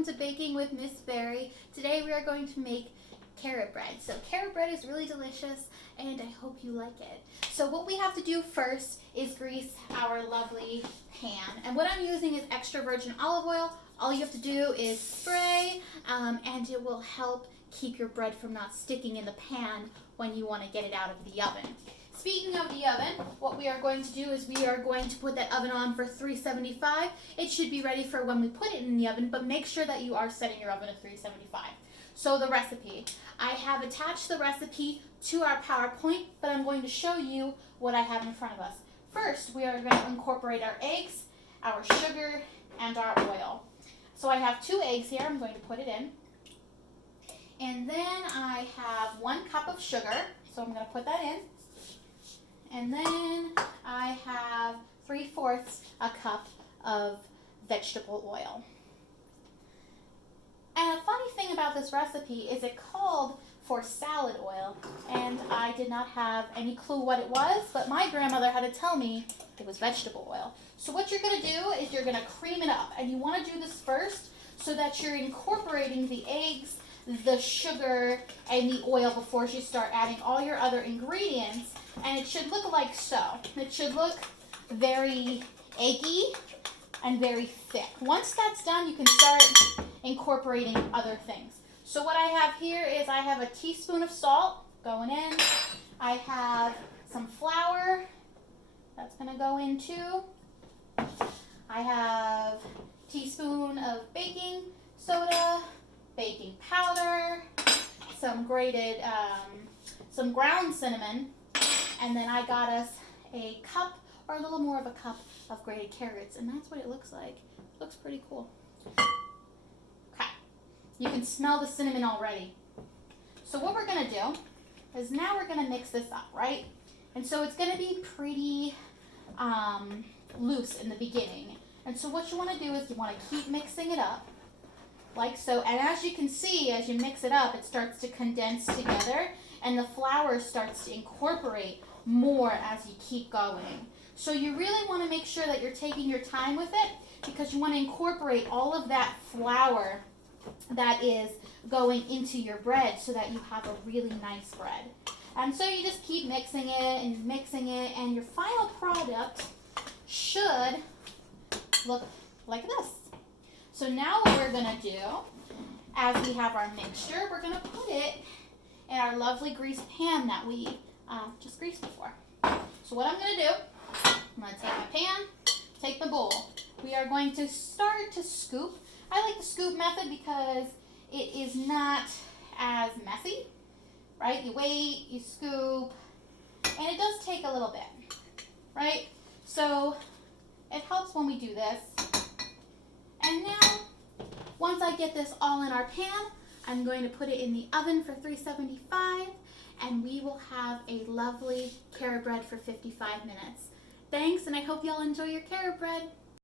welcome to Baking with Miss Berry. Today we are going to make carrot bread. So carrot bread is really delicious and I hope you like it. So what we have to do first is grease our lovely pan. And what I'm using is extra virgin olive oil. All you have to do is spray and it will help keep your bread from not sticking in the pan when you want to get it out of the oven. Speaking of the oven, what we are going to do is we are going to put that oven on for 375. It should be ready for when we put it in the oven, but make sure that you are setting your oven to 375. So the recipe. I have attached the recipe to our PowerPoint, but I'm going to show you what I have in front of us. First, we are going to incorporate our eggs, our sugar, and our oil. So I have 2 eggs here. I'm going to put it in. And then I have 1 cup of sugar, so I'm going to put that in. And then I have 3/4 a cup of vegetable oil. And a funny thing about this recipe is it called for salad oil, and I did not have any clue what it was, but my grandmother had to tell me it was vegetable oil. So what you're going to do is you're going to cream it up, and you want to do this first so that you're incorporating the eggs, the sugar, and the oil before you start adding all your other ingredients. And it should look like so. It should look very eggy and very thick. Once that's done, you can start incorporating other things. So what I have here is I have a teaspoon of salt going in. I have some flour that's going to go in too. I have a teaspoon of baking soda, baking powder, some grated, some ground cinnamon, and then I got us a cup or a little more of a cup of grated carrots, and that's what it looks like. It looks pretty cool. Okay, you can smell the cinnamon already. So what we're gonna do is now we're gonna mix this up, right? And so it's gonna be pretty loose in the beginning. And so what you wanna do is you wanna keep mixing it up, like so. And as you can see, as you mix it up, it starts to condense together and the flour starts to incorporate more as you keep going. So you really want to make sure that you're taking your time with it because you want to incorporate all of that flour that is going into your bread so that you have a really nice bread. And so you just keep mixing it and your final product should look like this. So now what we're going to do, as we have our mixture, we're going to put it in our lovely greased pan that we just greased before. So what I'm going to do, I'm going to take my pan, take my bowl. We are going to start to scoop. I like the scoop method because it is not as messy, right? You wait, you scoop, and it does take a little bit, right? So it helps when we do this. And now, once I get this all in our pan, I'm going to put it in the oven for 375, and we will have a lovely carrot bread for 55 minutes. Thanks, and I hope y'all enjoy your carrot bread.